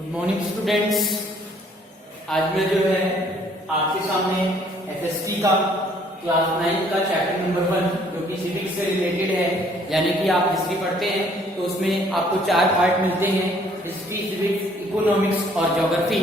Good morning students. आज मैं जो है आपके सामने एफएसटी का क्लास 9 का चैप्टर नंबर 1 जो कि सिविक्स से रिलेटेड है, यानी कि आप हिस्ट्री पढ़ते हैं तो उसमें आपको 4 पार्ट मिलते हैं, हिस्ट्री, सिविक्स, इकोनॉमिक्स और ज्योग्राफी,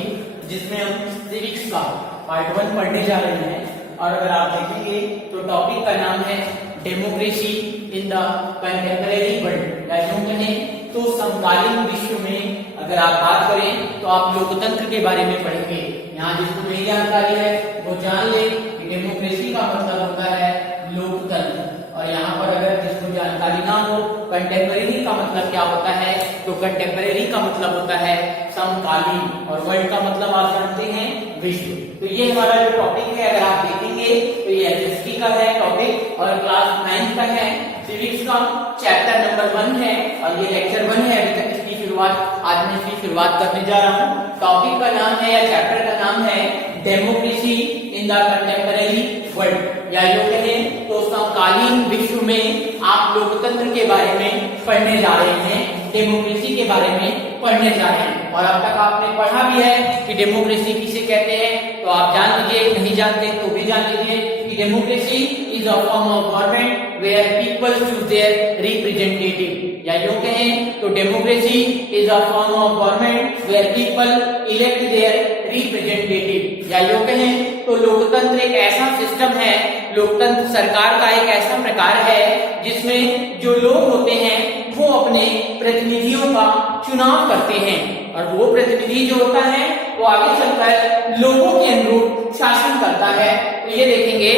जिसमें हम सिविक्स का पार्ट 1 पढ़ने जा रहे हैं। और अगर आप देखेंगे तो टॉपिक का नाम है democracy in the contemporary world, या यूं कहें तो समकालीन विश्व में अगर आप बात करें तो आप लोकतंत्र के बारे में पढ़ेंगे। यहाँ जिसको नहीं जानकारी है वो जान ले कि डेमोक्रेसी का मतलब होता है लोकतंत्र, और यहाँ पर अगर जिसको जानकारी ना हो कंटेम्परेरी का मतलब क्या होता है, तो कंटेम्परेरी का मतलब होता है समकालीन, और वर्ल्ड का मतलब आप जानते हैं विश्व। तो ये हमारा जो टॉपिक है अगर आप देखेंगे तो ये एसएसटी का है टॉपिक और क्लास 9 का है, सिविक्स का चैप्टर नंबर 1 है और ये लेक्चर 1 है। अभी तक इसकी शुरुआत आज मैं इसकी शुरुआत करने जा रहा हूँ। टॉपिक का नाम है या चैप्टर का नाम है democracy in the contemporary world, या यूं कहें तो समकालीन विश्व में आप लोकतंत्र के बारे में पढ़ने जा रहे हैं, डेमोक्रेसी के बारे में पढ़ने जा रहे हैं। और अब तक आपने पढ़ा भी है कि डेमोक्रेसी किसे कहते हैं, तो आप जान लीजिए, नहीं जानते तो भी जान लीजिए कि democracy is a form of government where people choose their representative, या यूं कहें तो democracy is a form of government where people elect their representative, या यूं कहें तो लोकतंत्र एक ऐसा सिस्टम है, लोकतंत्र सरकार का एक ऐसा प्रकार है जिसमें जो लोग होते हैं वो अपने प्रतिनिधियों का चुनाव करते हैं, और वो प्रतिनिधि जो होता है वो आगे चलकर लोगों के अनुरूप शासन करता है। तो ये देखेंगे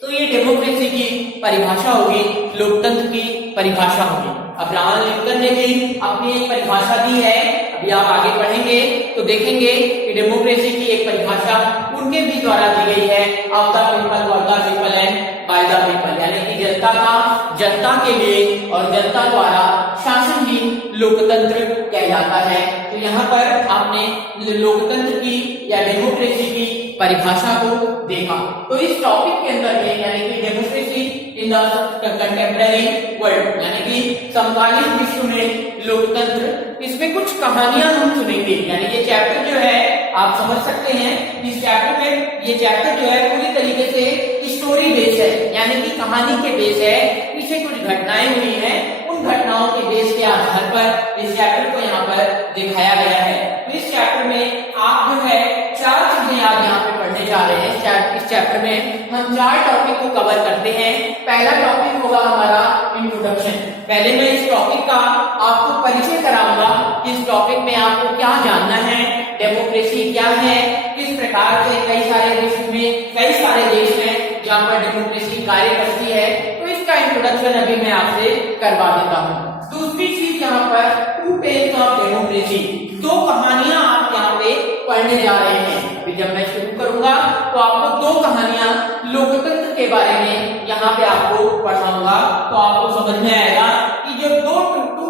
तो ये डेमोक्रेसी की परिभाषा होगी, लोकतंत्र की परिभाषा होगी। अब्राहम लिंकन ने भी अपनी एक परिभाषा दी है, अभी आप आगे पढ़ेंगे तो देखेंगे कि डेमोक्रेसी की एक परिभाषा उनके भी द्वारा दी गई है, of the people, for the people and by the people, यानी कि जनता का जनता के लिए और जनता द्वारा शासन ही लोकतंत्र कहलाता है। तो यहाँ पर आपने लोकतंत्र की या डेमोक्रेसी की परिभाषा को देखा। तो इस टॉपिक के अंदर में यानी कि democracy in the contemporary world, यानी कि समकालीन विश्व में लोकतंत्र, इसमें कुछ कहानियां हम सुनेंगे। यानी ये चैप्टर जो है आप समझ सकते हैं, इस चैप्टर में ये चैप्टर जो है पूरी तरीके से स्टोरी बेस है, यानी कि कहानी के बेस है, पीछे कुछ घटनाएं हुई हैं, उन घटनाओं के बेस के आधार पर इस चैप्टर को यहाँ पर दिखाया गया है। तो इस चैप्टर में आप जो है 4 चीजें आप यहाँ पे पढ़ने जा रहे हैं। इस चैप्टर में हम 4 टॉपिक को कवर करते हैं। पहला टॉपिक होगा हमारा इंट्रोडक्शन। पहले मैं इस टॉपिक का आपको परिचय कराऊंगा कि इस टॉपिक में आपको क्या जानना है, डेमोक्रेसी क्या है, किस प्रकार से कई सारे विश्व में कई सारे देश हैं जहाँ पर डेमोक्रेसी कार्य करती है। तो इसका इंट्रोडक्शन अभी मैं आपसे करवा देता हूँ। दूसरी चीज यहाँ पर 2 टेल्स ऑफ डेमोक्रेसी, 2 कहानियां आप यहाँ पे पढ़ने जा रहे हैं। अभी जब मैं शुरू करूंगा तो आपको 2 कहानियां लोकतंत्र के बारे में यहाँ पे आपको पढ़ाऊंगा, तो आपको समझ में आएगा कि जो 2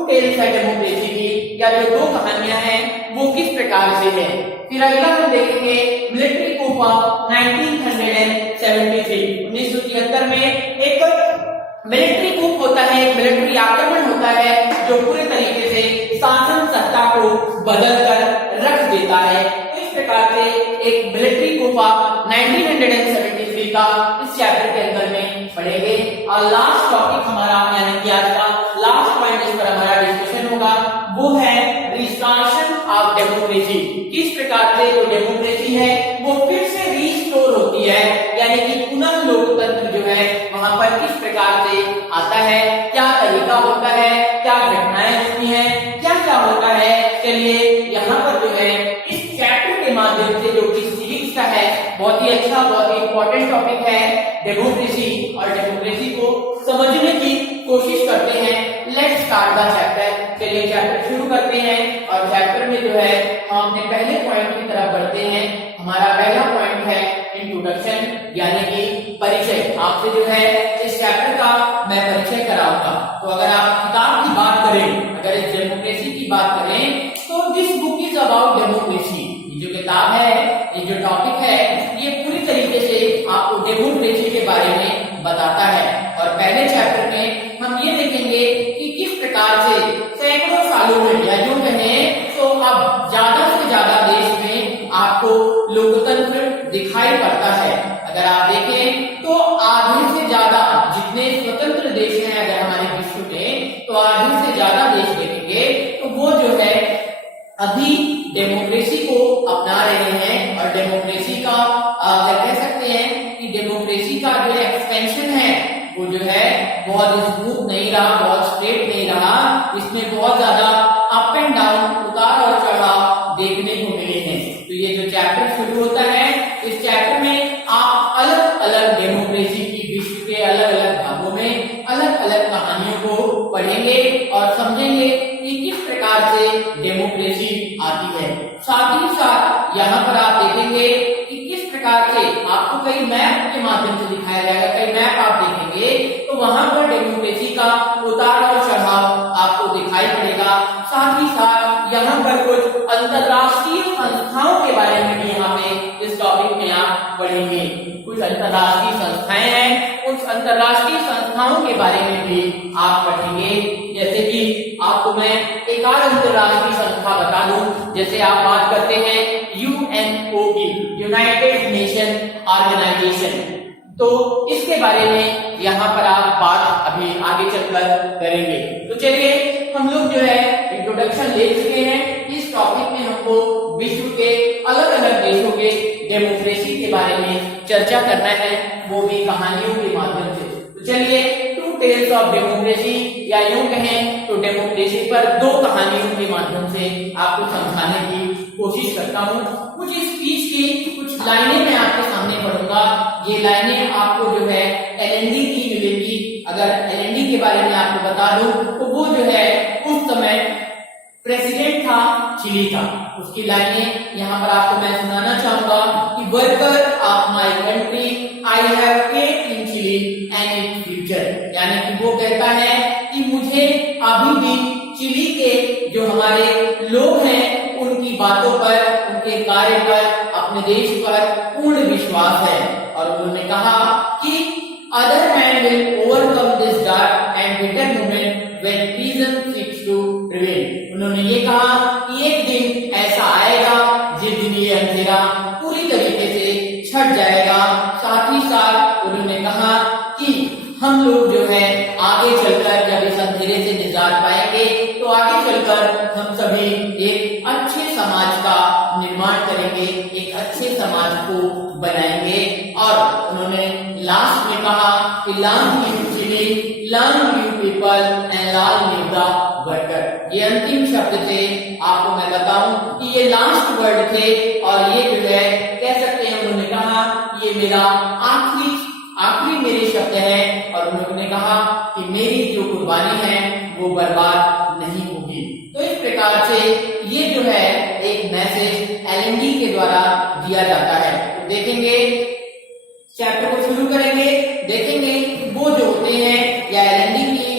टेल्स है डेमोक्रेसी की, या जो 2 कहानियां हैं वो किस प्रकार से है। फिर अगला हम देखेंगे मिलिट्री कूप ऑफ 1973, 1973 में एक मिलिट्री कूप होता है, एक मिलिट्री आक्रमण होता है जो पूरे तरीके से शासन सत्ता को बदल कर रख देता है। इस प्रकार से एक मिलिट्री कूप ऑफ 1973 का इस चैप्टर के अंदर में पढ़ेंगे। और लास्ट टॉपिक हमारा यानी कि आज का लास्ट पॉइंट इस पर हमारा डिस्कशन होगा वो है रिस्टोरेशन ऑफ डेमोक्रेसी। किस प्रकार से जो डेमोक्रेसी है वो फिर से रिस्टोर होती है, यानी कि पुनः लोकतंत्र जो है वहां पर किस प्रकार से आता है, क्या तरीका होता है, क्या घटनाएं होती हैं, क्या क्या होता है। चलिए यहाँ पर जो है इस चैप्टर के माध्यम से जो कि सिविक्स का है, बहुत ही अच्छा बहुत ही इंपॉर्टेंट टॉपिक है डेमोक्रेसी, और डेमोक्रेसी को समझने की कोशिश करते हैं। Let's start the chapter. चलिए चैप्टर शुरू करते हैं, और चैप्टर में जो है हम अपने पहले पॉइंट की तरफ बढ़ते हैं। हमारा पहला पॉइंट है इंट्रोडक्शन, यानी कि परिचय। आपसे जो है इस चैप्टर का मैं परिचय कराऊंगा। तो अगर आप किताब की बात करें, अगर इस डेमोक्रेसी की बात करें, तो this book is about democracy. ये जो किताब है, ये जो टॉपिक है, ये पूरी तरीके से आपको डेमोक्रेसी के बारे में बताता है। और पहले चैप्टर में हम ये देखेंगे कि किस प्रकार से सैकड़ों सालों में, या यूं कहें तो अब ज्यादा देखें तो आधे से ज्यादा देश देखेंगे तो वो जो है अभी डेमोक्रेसी को अपना रहे हैं और डेमोक्रेसी का कह सकते हैं कि डेमोक्रेसी का जो एक्सपेंशन है वो जो है बहुत स्मूथ नहीं रहा, बहुत स्ट्रेट नहीं रहा। इसमें बहुत ज्यादा अप एंड डाउन, उतार और चढ़ाव देखने को मिले हैं। तो ये जो चैप्टर शुरू होता है, इस चैप्टर में आप अलग अलग डेमोक्रेसी की विश्व के अलग अलग भागों में अलग अलग कहानियों को पढ़ेंगे और समझेंगे कि किस प्रकार से डेमोक्रेसी आती है। साथ ही साथ यहाँ पर आप देखेंगे कि किस प्रकार से आपको कई मैप के माध्यम से दिखाया जाएगा। कई मैप आप देखेंगे तो वहां पर डेमोक्रेसी का उतार और चढ़ाव आपको दिखाई पड़ेगा। साथ ही साथ यहाँ पर कुछ अंतरराष्ट्रीय संस्थाओं के बारे में भी यहाँ पे इस टॉपिक में आप पढ़ेंगे। कुछ अंतरराष्ट्रीय संस्थाएं हैं, उस अंतरराष्ट्रीय संस्थाओं के बारे में भी आप पढ़ेंगे। जैसे कि आपको मैं एक और अंतरराष्ट्रीय संस्था बता दूं, जैसे आप बात करते हैं यूएनओ की, यूनाइटेड नेशन ऑर्गेनाइजेशन, तो इसके बारे में यहाँ पर आप बात अभी आगे चलकर करेंगे। तो चलिए हम लोग जो है इंट्रोडक्शन ले चुके हैं। इस टॉपिक में हमको विश्व के अलग अलग देशों के डेमोक्रेसी के बारे में चर्चा करना है, वो भी कहानियों के माध्यम से। तो चलिए टू टेल्स ऑफ डेमोक्रेसी, या यूं कहें तो डेमोक्रेसी पर दो कहानियों के माध्यम से आपको समझाने की कोशिश करता हूँ। कुछ स्पीच की कुछ लाइनें मैं आपके सामने पढ़ूंगा। ये लाइनें आपको जो है एलएनडी की मिलेगी। अगर एलएनडी के बारे में आपको बता दूं तो वो जो है उस समय प्रेसिडेंट था, चिली का। उसकी लाइनें यहाँ पर आपको मैं सुनाना चाहूंगा कि worker of my country, I have faith in Chile and its future. यानी कि वो कहता है कि मुझे अभी भी चिली के जो हमारे लोग हैं उनकी बातों पर, उनके कार्य पर, अपने देश पर पूर्ण विश्वास है। और उन्होंने कहा कि other man will overcome this dark and bitter moment when reason seeks to prevail. उन्होंने ये कहा कि एक दिन ऐसा आएगा जिस दिन ये अंधेरा पूरी तरीके से छट जाएगा। साथ ही साथ उन्होंने कहा कि हम लोग जो है आगे चलकर जब इस अंधेरे से निजात पाएंगे तो आगे चलकर हम सभी एक अच्छे समाज का निर्माण करेंगे, एक अच्छे समाज को बनाएंगे। और उन्होंने लास्ट में कहा कि long live Chile, long live people and long live the worker. ये अंतिम शब्द थे। आपको मैं बताऊं कि ये लास्ट वर्ड थे और ये जो है कह सकते हैं उन्होंने कहा ये मेरा आखिरी मेरे शब्द है। और उन्होंने कहा कि मेरी जो कुर्बानी है वो बर्बाद नहीं होगी। तो इस प्रकार से ये जो है एक मैसेज एलएनडी के द्वारा दिया जाता है। तो देखेंगे, चैप्टर को शुरू करेंगे, देखेंगे वो जो होते हैं या एलएनडी की,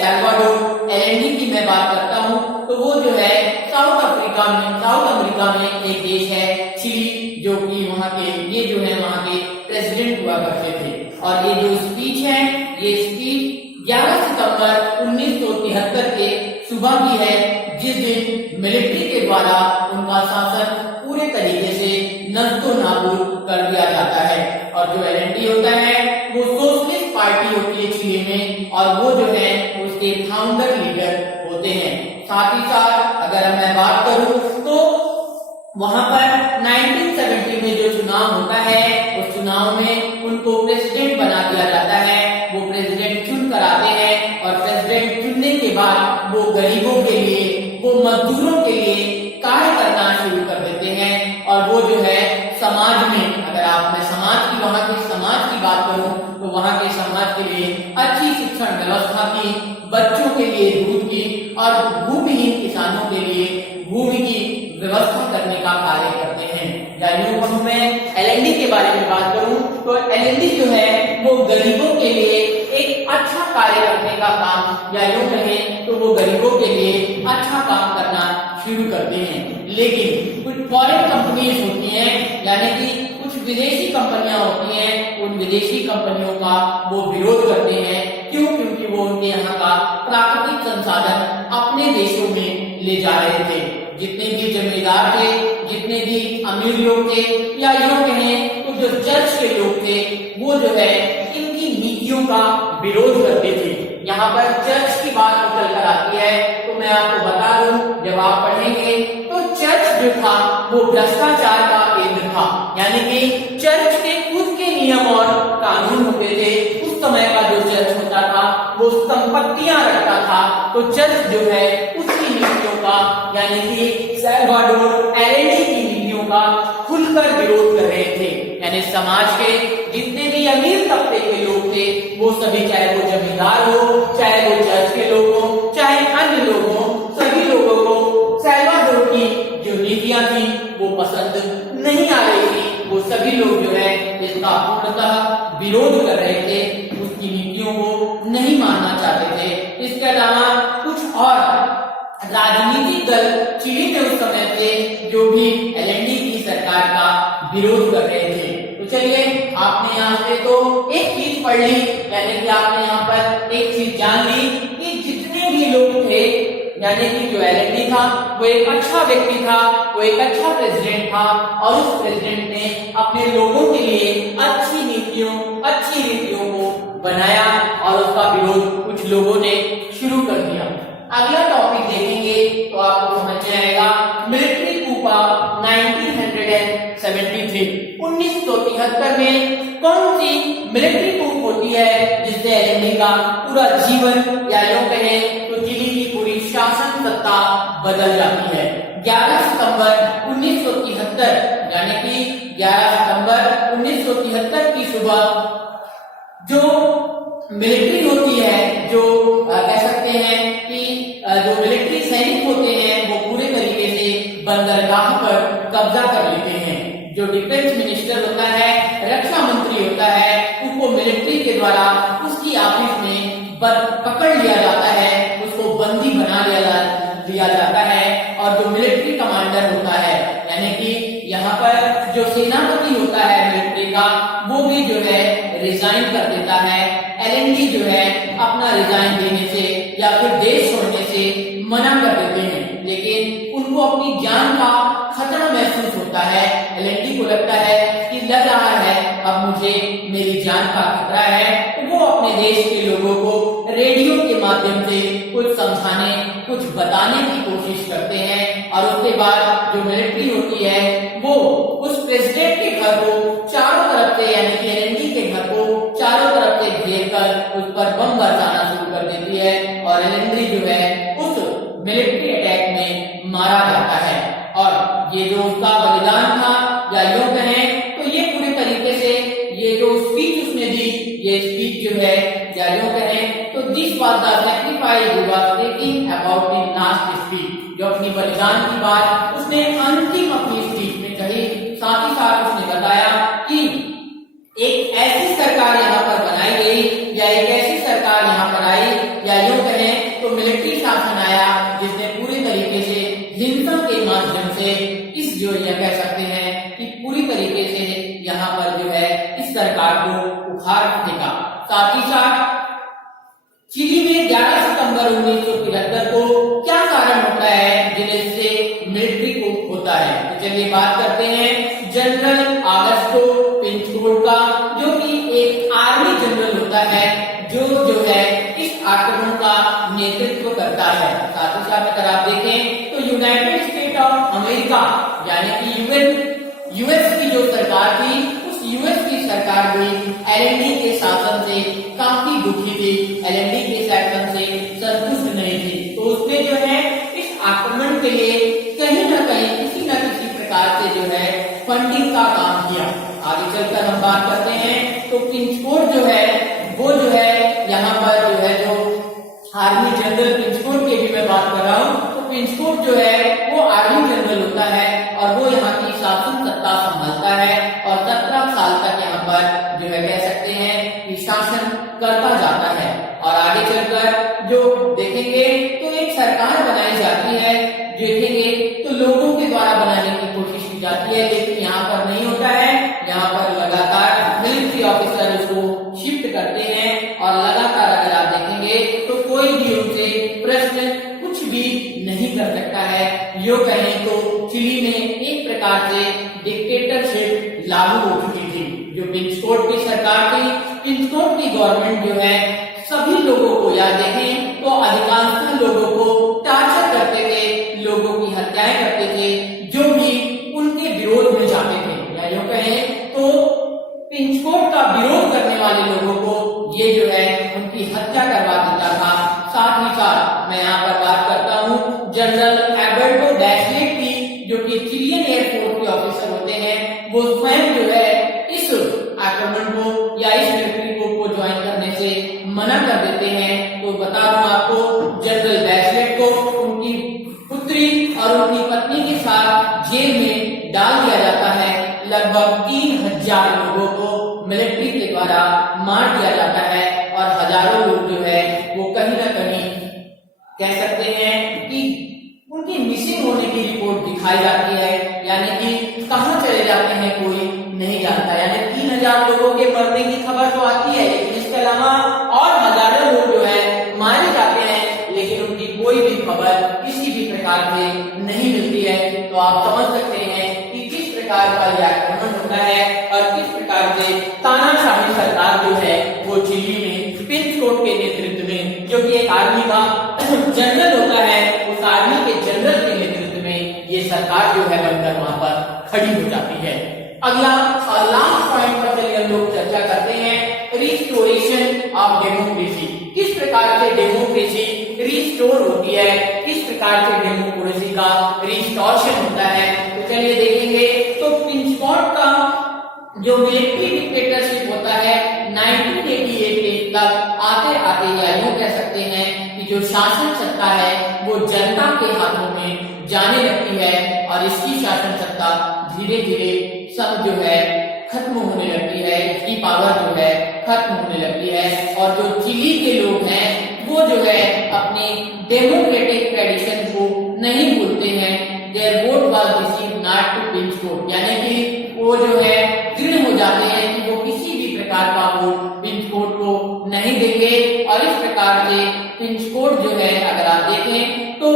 साल्वाडोर एलएनडी की मैं बात करता हूँ तो वो जो है साउथ अमेरिका में एक देश है चिली, जो कि वहाँ के ये जो है वहाँ के प्रेसिडेंट हुआ करते थे। और ये जो स्पीच है, ये स्पीच 11 सितंबर 1973 के सुबह की है, जिस दिन मिलिट्री के द्वारा उनका शासन पूरे तरीके से नष्टो नाबूद कर दिया जाता है। और जो एलएनडी होता है वो सोशलिस्ट पार्टी होती है चिली में, और वो जो है उसके फाउंडर लीडर होते हैं। साथ ही साथ अगर मैं बात करूं तो वहां पर 1970 में जो चुनाव होता है उस चुनाव में उनको प्रेसिडेंट बना दिया जाता है। वो प्रेसिडेंट चुन कर आते हैं और प्रेसिडेंट चुनने के बाद वो गरीबों के लिए, वो मजदूरों के लिए कार्य करना शुरू कर देते हैं। और वो जो है समाज में, अगर आप मैं समाज की, वहां के समाज की बात करूं तो वहां के समाज के लिए अच्छी शिक्षण व्यवस्था की, बच्चों के लिए दूध की और भूमिहीन किसानों के लिए भूमि की व्यवस्था करने का कार्य करते हैं। या यूं कहूं मैं एलएनडी के बारे में बात करूं तो एलएनडी जो है वो गरीबों के लिए एक अच्छा कार्य करने का काम, या यूं कहें तो वो गरीबों के लिए अच्छा काम करना शुरू करते हैं। लेकिन कुछ फॉरेन कंपनीज होती हैं, यानी कि कुछ विदेशी कंपनियां होती हैं, उन विदेशी कंपनियों का वो विरोध करते हैं। क्यों? क्योंकि वो उनके यहाँ का प्राकृतिक संसाधन अपने देशों में ले जा रहे थे। जितने भी जमींदार थे, जितने भी अमीर लोग थे, या यूं कहें तो जो चर्च के लोग थे, वो जो है इनकी नीतियों का विरोध करते थे। यहाँ पर चर्च की बात उछल कर आती है, तो मैं आपको बता दूं, जब आप पढ़ेंगे तो चर्च जो था वो भ्रष्टाचार का केंद्र था, यानी कि चर्च के खुद के नियम और कानून होते थे। उस समय का जो चर्च होता था वो संपत्तियां रखता था, तो चर्च जो है उसकी नीतियों का, यानी कि साल्वाडोर एलेनी की नीतियों का खुलकर विरोध कर रहे थे। यानी समाज के जितने भी अमीर तबके के लोग थे, वो सभी, चाहे वो जमींदार हो, चाहे वो चर्च के लोग हो, चाहे अन्य लोग हो, सभी लोगों को साल्वाडोर की जो नीतियां थी वो पसंद नहीं आ रही थी। वो सभी लोग जो है इसका पूर्णतः विरोध कर रहे थे, उसकी नीतियों को नहीं मानना चाहते थे। इसके अलावा कुछ और राजनीतिक दल चिली में उस समय थे जो भी एलेंडी की सरकार का विरोध कर रहे थे। तो चलिए, आपने यहाँ से तो एक चीज पढ़ ली, यानी कि आपने यहाँ पर एक चीज जान ली कि जितने भी लोग थे, यानी कि जो एलेंडी था वो एक अच्छा व्यक्ति था, वो एक अच्छा प्रेसिडेंट था, और उस प्रेसिडेंट ने अपने लोगों के लिए अच्छी नीतियों, अच्छी रीतियों को बनाया और उसका विरोध कुछ लोगों ने शुरू कर दिया। अगला टॉपिक देखेंगे तो आपको समझ में आएगा, मिलिट्री कूपा 1973। 1973 में कौन सी मिलिट्री कूप होती है जिससे एलेंडी का पूरा जीवन, या यूं कहें तो चिली की पूरी शासन सत्ता बदल जाती है। 11 सितंबर 1973, यानी कि 11 सितंबर 1973 की सुबह जो मिलिट्री होती है, जो कह सकते हैं कि जो मिलिट्री सैनिक होते हैं, वो पूरे तरीके से बंदरगाह पर कब्जा कर लेते हैं। जो डिफेंस मिनिस्टर होता है, रक्षा मंत्री होता है, उसको मिलिट्री के द्वारा उसकी ऑफिस में पकड़ लिया जाता है, उसको बंदी बना लिया जाता है। और जो मिलिट्री कमांडर होता है, यानी कि यहाँ पर जो सेनापति होता है मिलिट्री का, वो भी जो है रिजाइन कर देता है। एलेंडी जो है अपना रिजाइन देने से या फिर देश छोड़ने से मना कर देते हैं, लेकिन उनको अपनी जान का खतरा महसूस होता है। एलेंडी को लगता है कि लग रहा है अब मुझे मेरी जान का खतरा है, तो वो अपने देश के लोगों को रेडियो के माध्यम से कुछ समझाने, कुछ बताने की कोशिश करते हैं। और उसके बाद जो मिलिट्री होती है वो उस प्रेसिडेंट के घर को चारों तरफ से, यानी कि एलेंडी के घर को चारों तरफ से घेर कर उस पर बम बरसाना शुरू कर देती है, और एलेंडी जो है उस मिलिट्री अटैक में मारा जाता है। और ये जो उसका बलिदान था, या यूं कहें तो ये पूरे तरीके से ये जो स्पीच उसने दी, ये स्पीच जो है, या यूं कहें तो this was the sacrifice he was taking about the last speech, जो अपनी बलिदान की बात उसने अंतिम अपनी स्पीच में कही। साथ ही साथ उसने बताया कि एक ऐसी सरकार यहाँ पर बनाई गई, या एक ऐसी सरकार यहाँ पर आई, या यूं कहें तो मिलिट्री शासन आया, जिसने पूरी तरीके से हिंसा के माध्यम से इस जो यह कह सकते हैं कि पूरी तरीके से यहाँ पर जो है इस सरकार को उखाड़ फेंका। साथ ही साथ चिली में 11 सितंबर 1973 को क्या कारण होता है जिससे मिलिट्री को होता है, तो चलिए बात करते हैं जनरल ऑगस्टो पिंचफोर्ड का, जो कि एक आर्मी जनरल होता है, जो है इस आक्रमण का नेतृत्व करता है। साथ ही साथ अगर आप देखें तो यूनाइटेड स्टेट ऑफ अमेरिका, यानी कि यूएस की जो सरकार थी, उस यूएस की सरकार भी एलेंडी के शासन से काफी दुखी थी, एलेंडी के शासन से संतुष्ट नहीं थी। तो उसने जो है इस आक्रमण के लिए कहीं न कहीं किसी न किसी प्रकार से जो है फंडिंग का काम किया। आगे चलकर हम बात करते हैं तो पिंचफोर्ड जो है वो जो है यहाँ पर जो है जो आर्मी जनरल पिंचफोर्ड की भी मैं बात कर रहा हूँ, तो पिंचफोर्ड जो है वो आर्मी जनरल होता है, और वो यहाँ की शासन सत्ता संभालता है, और 17 साल तक यहाँ पर जो है कह सकते हैं कि शासन करता जाता है। और आगे चलकर जो देखेंगे तो एक सरकार बनाई जाती है, देखेंगे तो लोगों के द्वारा बनाने की कोशिश की जाती है, लेकिन यहाँ पर नहीं होता है। यहाँ पर लगातार मिलिट्री ऑफिसर उसको शिफ्ट करते हैं, और लगातार अगर आप देखेंगे तो कोई भी उनसे प्रश्न कुछ भी नहीं कर सकता है। यो कहें तो चिली में एक प्रकार से डिक्टेटरशिप लागू हो चुकी थी। जो पिंचफोर्ड की सरकार थी, पिंचफोर्ड की गवर्नमेंट जो है सब सभी लोगों को, या देखें तो अधिकांश लोगों को टार्चर करते थे, लोगों की हत्याएं करते थे जो भी उनके विरोध में जाते थे, या यूं कहें तो पिंचकोट का विरोध करने वाले लोगों को ये जो है उनकी हत्या करवा देता था। साथ ही साथ मैं यहाँ पर बात करता हूँ जनरल एल्बर्टो डैशलेट की, जो कि चिलियन एयरफोर्स के ऑफिसर होते हैं। वो स्वयं जो है इस आक्रमण को या इस मिलिट्री को ज्वाइन करने से मना कर देते हैं। तो बता दूं आपको, जनरल डैशलेट को उनकी पुत्री और उनकी पत्नी के साथ जेल में डाल दिया जाता है। लगभग 3000 लोगों को मिलिट्री के द्वारा मार दिया जाता है और हजारों लोग जो है वो कहीं ना कहीं कह सकते हैं कि उनकी मिसिंग होने की रिपोर्ट दिखाई जाती है, यानी कि कहां चले जाते हैं कोई नहीं जानता। यानी 3000 लोगों के मरने की खबर तो आती है, लेकिन इसके अलावा और हजारों लोग जो है मारे जाते हैं, लेकिन उनकी कोई भी खबर किसी भी प्रकार से नहीं मिलती है। तो आप समझ सकते हैं कि किस प्रकार का यह आक्रमण होता है और किस प्रकार से तानाशाही सरकार जो है वो चिली में पिंचकोट के नेतृत्व में, जो कि एक आर्मी का जनरल होता है, उस आर्मी के जनरल के नेतृत्व में ये सरकार जो है बनकर वहां पर खड़ी हो जाती है। अगला और लास्ट पॉइंट पर चलिए हम लोग चर्चा करते हैं, रिस्टोरेशन ऑफ डेमोक्रेसी। किस प्रकार से डेमोक्रेसी रिस्टोर होती है, किस प्रकार से डेमोक्रेसी का रिस्टोरेशन होता है, तो चलिए देखेंगे। तो पिंचकोट का जो मिलिट्री डिक्टेटरशिप होता है 1988 तक आते आते, या यूं कह सकते हैं कि जो शासन सत्ता है वो जनता के हाथों में जाने लगती है और इसकी शासन सत्ता धीरे धीरे सब जो है खत्म होने लगती है, इसकी पावर जो है खत्म होने लगती है। और जो चिली के लोग हैं वो जो है अपने डेमोक्रेटिक ट्रेडिशन को नहीं भूलते हैं। Their vote was received not to पिंचकोट, यानी कि वो जो है दृढ़ हो जाते हैं कि वो किसी भी प्रकार का वोट पिंचकोट को नहीं देंगे। और इस प्रकार से पिंचकोट जो है, अगर आप देखें तो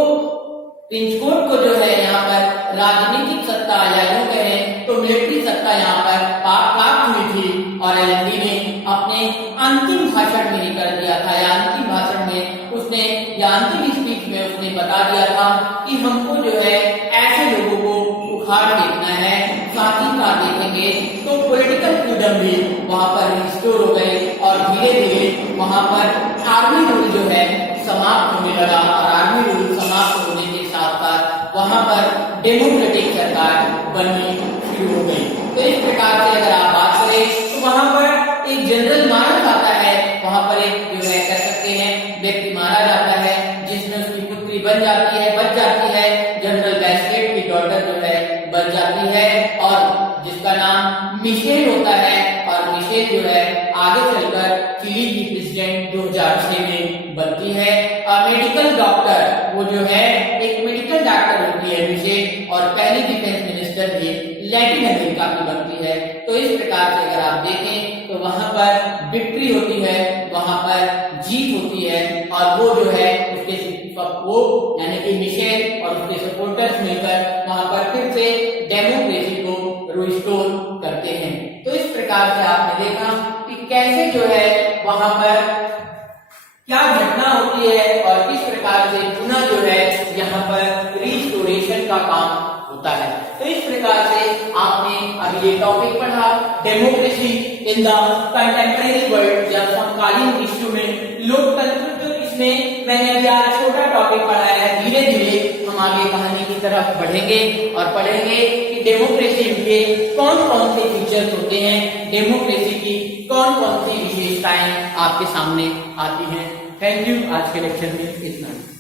पिंचकोट को जो है यहाँ पर राजनीतिक सत्ता, या यूं कहें तो मिलिट्री सत्ता यहाँ पर प्राप्त हुई थी। और एलएनडी ने अपने अंतिम भाषण में ही कर दिया था, या अंतिम भाषण में उसने, या अंतिम स्पीच में उसने बता दिया था कि हमको जो है ऐसे लोगों को उखाड़ फेंकना है, साथ ही साथ देखेंगे तो पॉलिटिकल फ्रीडम भी वहां पर रिस्टोर हो गए और धीरे धीरे वहां पर आर्मी रूल जो है समाप्त होने लगा। और आर्मी रूल समाप्त होने के साथ साथ वहां पर डेमोक्रेटिक सरकार बननी शुरू हो गई। तो इस प्रकार से अगर आप बात करें तो वहां पर एक जनरल मारा जाता है, वहां पर एक जो है कह सकते हैं व्यक्ति मारा जाता है, जिसमें उसकी पुत्री बच जाती है, जनरल डैशलेट की डॉटर जो है बच जाती है, और जिसका नाम मिशेल होता है। और मिशेल जो है आगे चलकर चिली की प्रेसिडेंट 2006 में बनती है। मेडिकल डॉक्टर, वो जो है एक मेडिकल डॉक्टर होती है मिशेल, और पहली डिफेंस मिनिस्टर भी लैटिन अमेरिका की बनती है। तो इस प्रकार से अगर आप देखें तो वहां पर विक्ट्री होती है, वहां पर जीत होती है, और वो जो है उसके वो यानी कि मिशेल और उसके सपोर्टर्स मिलकर वहां पर फिर से डेमोक्रेसी को रिस्टोर करते हैं। तो इस प्रकार से आपने देखा कि कैसे जो है वहां पर क्या घटना होती है और किस प्रकार से पुनः जो है यहाँ पर रिस्टोरेशन का काम होता है। तो इस प्रकार से आपने अभी ये टॉपिक पढ़ा, democracy in the contemporary world, या समकालीन विश्व में लोकतंत्र। तो इसमें मैंने अभी आज छोटा टॉपिक पढ़ाया है, धीरे धीरे हम आगे कहानी की तरफ बढ़ेंगे और पढ़ेंगे कि डेमोक्रेसी के कौन कौन से फीचर्स होते हैं, डेमोक्रेसी की कौन कौन सी विशेषताएं आपके सामने आती हैं। थैंक यू, आज के लेक्चर में इतना।